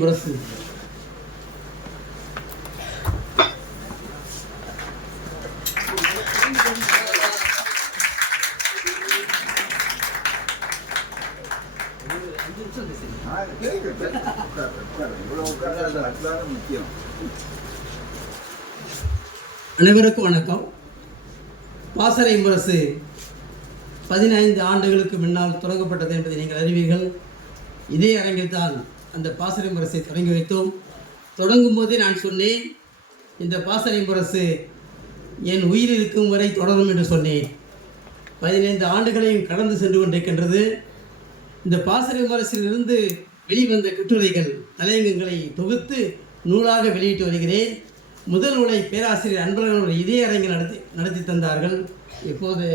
முரசு அனைவருக்கும் வணக்கம். பாசறை முரசு 15 ஆண்டுகளுக்கு முன்னால் தொடங்கப்பட்டது என்பதை நீங்கள் அறிவீர்கள். இதே அரங்கில் தான் அந்த பாசறை முரசை தொடங்கி வைத்தோம். தொடங்கும் போதே நான் சொன்னேன், இந்த பாசறை முரசு என் உயிர் இருக்கும் வரை தொடரும் என்று சொன்னேன். 15 ஆண்டுகளையும் கடந்து சென்று கொண்டிருக்கின்றது. இந்த பாசறை முரசிலிருந்து வெளிவந்த கட்டுரைகள் தலையங்கங்களை தொகுத்து நூலாக வெளியிட்டு வருகிறேன். முதல் நூலை பேராசிரியர் அன்பழகன் இதே அரங்கில் நடத்தி தந்தார்கள். இப்போது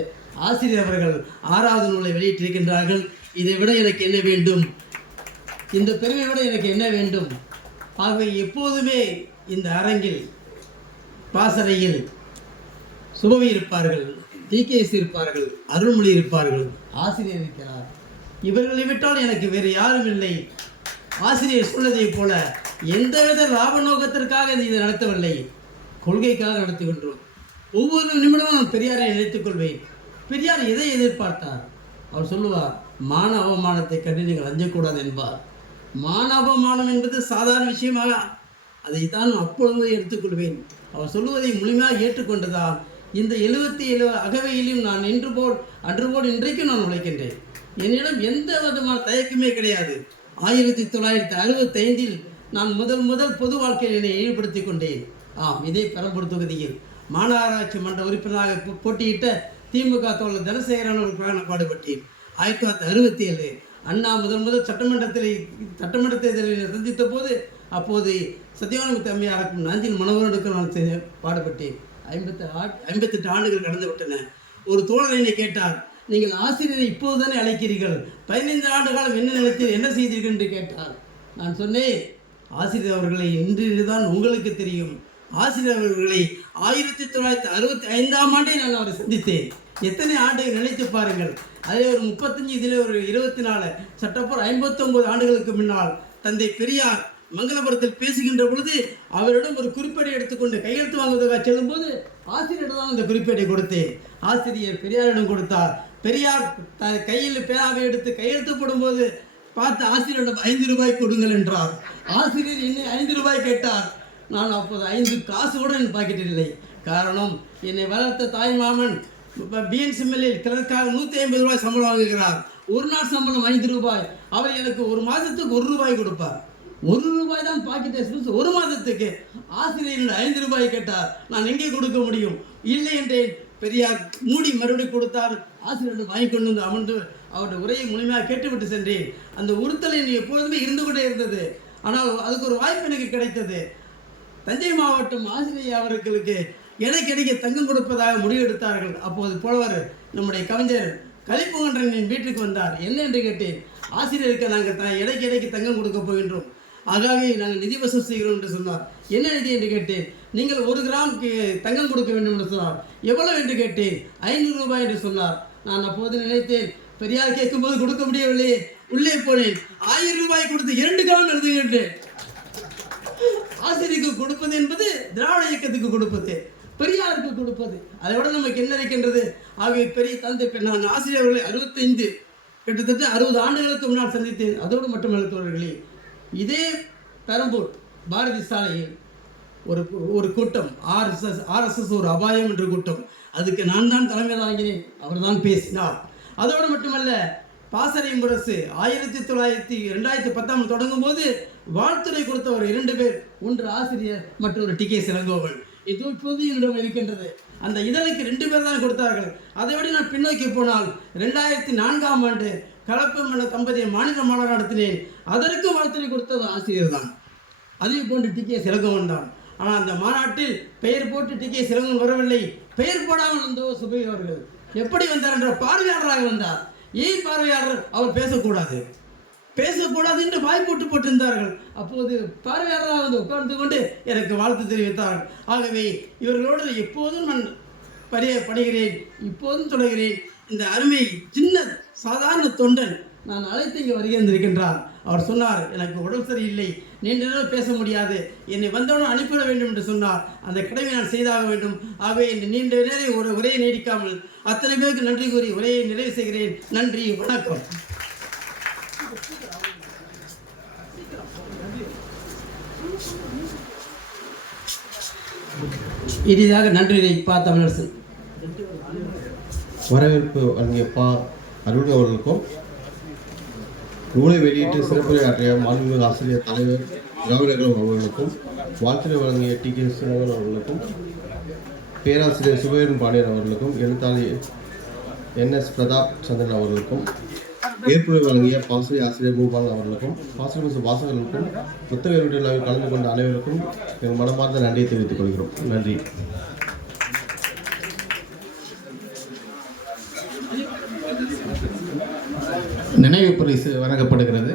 ஆசிரியர் அவர்கள் 6வது நூலை வெளியிட்டிருக்கின்றார்கள். இதை விட எனக்கு என்ன வேண்டும்? இந்த பெருமை விட எனக்கு என்ன வேண்டும்? ஆகவே எப்போதுமே இந்த அரங்கில் பாசறையில் சுபவி இருப்பார்கள், டிகேஎஸ் இருப்பார்கள், அருள்மொழி இருப்பார்கள், ஆசிரியர் இருக்கிறார். இவர்களை விட்டால் எனக்கு வேறு யாரும் இல்லை. ஆசிரியர் சொல்வதைப் போல எந்தவித லாப நோக்கத்திற்காக இதை நடத்தவில்லை, கொள்கைக்காக நடத்துகின்றோம். ஒவ்வொரு நிமிடமும் நான் பெரியாரை நினைத்துக் கொள்வேன். பெரியார் எதை எதிர்பார்த்தார்? அவர் சொல்லுவார், மான அவமானத்தை கண்டு நீங்கள் அஞ்சக்கூடாது என்பார். மான அவமானம் என்பது சாதாரண விஷயமாக அதைத்தான் அப்பொழுது எடுத்துக்கொள்வேன். அவர் சொல்லுவதை முழுமையாக ஏற்றுக்கொண்டதால் இந்த 77 அகவையிலும் நான் அன்று போல் இன்றைக்கும் நான் உழைக்கின்றேன். என்னிடம் எந்த விதமான தயக்கமே கிடையாது. 1965 நான் முதல் பொது வாழ்க்கையில் என்னை ஈடுபடுத்தி கொண்டேன். இதே பெரம்பூர் தொகுதியில் மாநகராட்சி மன்ற உறுப்பினராக போட்டியிட்ட திமுக தோழர் தனசேகரன் அவர்களுக்காக பாடுபட்டேன். 1967 அண்ணா முதல் சட்டமன்ற தேர்தலில் சந்தித்த போது அப்போது சத்தியவானமுத்து அம்மையாருக்கும் நாஞ்சில் மனோகரனுக்கும் நான் பாடுபட்டேன். 58 ஆண்டுகள் கடந்து விட்டன. ஒரு தோழர் என்னை கேட்டார், நீங்கள் ஆசிரியரை இப்போதுதானே அழைக்கிறீர்கள், 15 ஆண்டு காலம் என்ன நினைத்தீர், என்ன செய்தீர்கள் என்று கேட்டார். நான் சொன்னேன், ஆசிரியர் அவர்களை இன்றுதான் உங்களுக்கு தெரியும். ஆசிரியர் அவர்களை 1965ஆம் ஆண்டே நான் அவரை சந்தித்தேன். எத்தனை ஆண்டுகள் நினைத்து பாருங்கள். அதில் ஒரு 35, இதில் ஒரு 24, சட்டப்போர் 59 ஆண்டுகளுக்கு முன்னால் தந்தை பெரியார் மங்களபுரத்தில் பேசுகின்ற பொழுது அவரிடம் ஒரு குறிப்பேடை எடுத்துக்கொண்டு கையெழுத்து வாங்குவதற்காக செல்லும்போது ஆசிரியரிடம் தான் அந்த குறிப்பேடை கொடுத்தேன். ஆசிரியர் பெரியாரிடம் கொடுத்தார். பெரியார் கையில் பேராவை எடுத்து கையெழுத்து போடும்போது பார்த்து ஆசிரியரிடம் 5 ரூபாய் கொடுங்கள் என்றார். ஆசிரியர் என்னை 5 ரூபாய் கேட்டார். நான் அப்போது 5 காசு கூட என் பாக்கெட்டில் இல்லை. காரணம், என்னை வளர்த்த தாய் மாமன் பிஎன்சிஎம்எல்ஏ கிளர்க்காக 150 ரூபாய் சம்பளம் வாங்குகிறார். ஒரு நாள் சம்பளம் 5 ரூபாய். அவர் எனக்கு ஒரு மாதத்துக்கு 1 ரூபாய் கொடுப்பார். 1 ரூபாய் தான் பாக்கெட் எக்ஸ்பென்ஸ் ஒரு மாதத்துக்கு. ஆசிரியர் 5 ரூபாய் கேட்டார். நான் எங்கே கொடுக்க முடியும்? இல்லை என்றேன். பெரியார் மூடி மறுபடியும் கொடுத்தார். ஆசிரியர் வாங்கி கொண்டு வந்து அமர்ந்து அவருடைய உரையை முழுமையாக கேட்டுவிட்டு சென்றேன். அந்த உறுத்தல் எப்பொழுதுமே இருந்து கொண்டே இருந்தது. ஆனால் அதுக்கு ஒரு வாய்ப்பு எனக்கு கிடைத்தது. தஞ்சை மாவட்டம் ஆசிரியர் அவர்களுக்கு இடைக்கிடைக்கு தங்கம் கொடுப்பதாக முடிவெடுத்தார்கள். அப்போது புலவர் நம்முடைய கவிஞர் கலிப்புகன்றனின் வீட்டுக்கு வந்தார். என்ன என்று கேட்டேன். ஆசிரியருக்கு நாங்கள் இடைக்கிடைக்கு தங்கம் கொடுக்க போகின்றோம், ஆகவே நாங்கள் நிதி வசூல் செய்கிறோம் என்று சொன்னார். என்ன நிதி என்று கேட்டேன். நீங்கள் 1 கிராம் தங்கம் கொடுக்க வேண்டும் என்று சொன்னார். எவ்வளவு என்று கேட்டேன். 500 ரூபாய் என்று சொன்னார். நான் அப்போது நினைத்தேன், பெரியார் கேட்கும்போது கொடுக்க முடியவில்லையே. உள்ளே போனேன். 1000 ரூபாய் கொடுத்து 2 கிராம் எழுதுகின்றேன். ஆசிரியருக்கு கொடுப்பது என்பது திராவிட இயக்கத்துக்கு கொடுப்பது, பெரியாருக்கு கொடுப்பது, அதை விட நமக்கு என்ன இருக்கின்றது? ஆகவே பெரிய தந்தை நான் ஆசிரியர்களை 65 கிட்டத்தட்ட 60 ஆண்டுகளுக்கு முன்னால் சந்தித்தேன். அதோடு மட்டுமல்ல தோழர்களே, இதே பெரம்பூர் பாரதி சாலையில் ஒரு கூட்டம், ஆர்எஸ்எஸ் ஒரு அபாயம் என்ற கூட்டம், அதுக்கு நான் தான் தலைமை தாங்கினேன். அவர் தான் பேசினார். அதோடு மட்டுமல்ல, பாசறை முரசு 2010 தொடங்கும் போது வாழ்த்துறை கொடுத்தவர் 2 பேர். ஒன்று ஆசிரியர், மற்றொரு டிகேஎஸ் இளங்கோவன். இது இப்போது என்னிடம் இருக்கின்றது. அந்த இதழுக்கு 2 பேர் தான் கொடுத்தார்கள். அதைவிட நான் பின்னோக்கி போனால் 2004ஆம் ஆண்டு கலப்பமன தம்பதியை மாநில மாநாடு நடத்தினேன். அதற்கு வாழ்த்துறை கொடுத்தவர் ஆசிரியர் தான். அதே போன்று டிகேஎஸ் இளங்கோவன் தான். ஆனால் அந்த மாநாட்டில் பெயர் போட்டு டிகேஎஸ் இளங்கோவன் வரவில்லை. பெயர் போடாமல் வந்தோ சுபவி அவர்கள் எப்படி வந்தார் என்ற பார்வையாளராக வந்தார். ஏன் பார்வையாளர்? அவர் பேசக்கூடாது என்று வாய் போட்டிருந்தார்கள். அப்போது பார்வையாளராக வந்து உட்கார்ந்து கொண்டு எனக்கு வாழ்த்து தெரிவித்தார்கள். ஆகவே இவர்களோடு எப்போதும் நான் பணிகிறேன், இப்போதும் தொடர்கிறேன். இந்த அருமை சின்ன சாதாரண தொண்டன் நான் அழைத்து இங்கே வருகின்றிருக்கின்றார். அவர் சொன்னார், எனக்கு உடல் சரியில்லை, நீண்ட நேரம் பேச முடியாது, என்னை வந்தவுடன் அனுப்பிவிட வேண்டும் என்று சொன்னார். அந்த கடமை நான் செய்தாக வேண்டும். ஆகவே இந்த நீண்ட நேரம் ஒரு உரையை நீடிக்காமல் அத்தனை பேருக்கு நன்றி கூறி உரையை நிறைவு செய்கிறேன். நன்றி, வணக்கம். இறுதியாக நன்றியை தமிழரசன். வரவேற்பு வழங்கிய அருள் அவர்களுக்கும், நூலை வெளியிட்டு சிறப்புரையாற்றிய மாண்புமிகு ஆசிரியர் தலைவர் ராமலிங்கம் அவர்களுக்கும், வாழ்த்துறை வழங்கிய டி.கே. சுனகன் அவர்களுக்கும், பேராசிரியர் சுபேரன் பாண்டியன் அவர்களுக்கும், எழுத்தாளர் என்.எஸ். பிரதாப் சந்திரன் அவர்களுக்கும், ஏற்புரை வழங்கிய ஆசிரியர் பூபால் அவர்களுக்கும், வாசகர்களுக்கும், புத்தக விழாவில் கலந்து கொண்ட அனைவருக்கும் எங்கள் மனமார்ந்த நன்றியை தெரிவித்துக் கொள்கிறோம். நன்றி. நினைவு பரிசு வழங்கப்படுகிறது.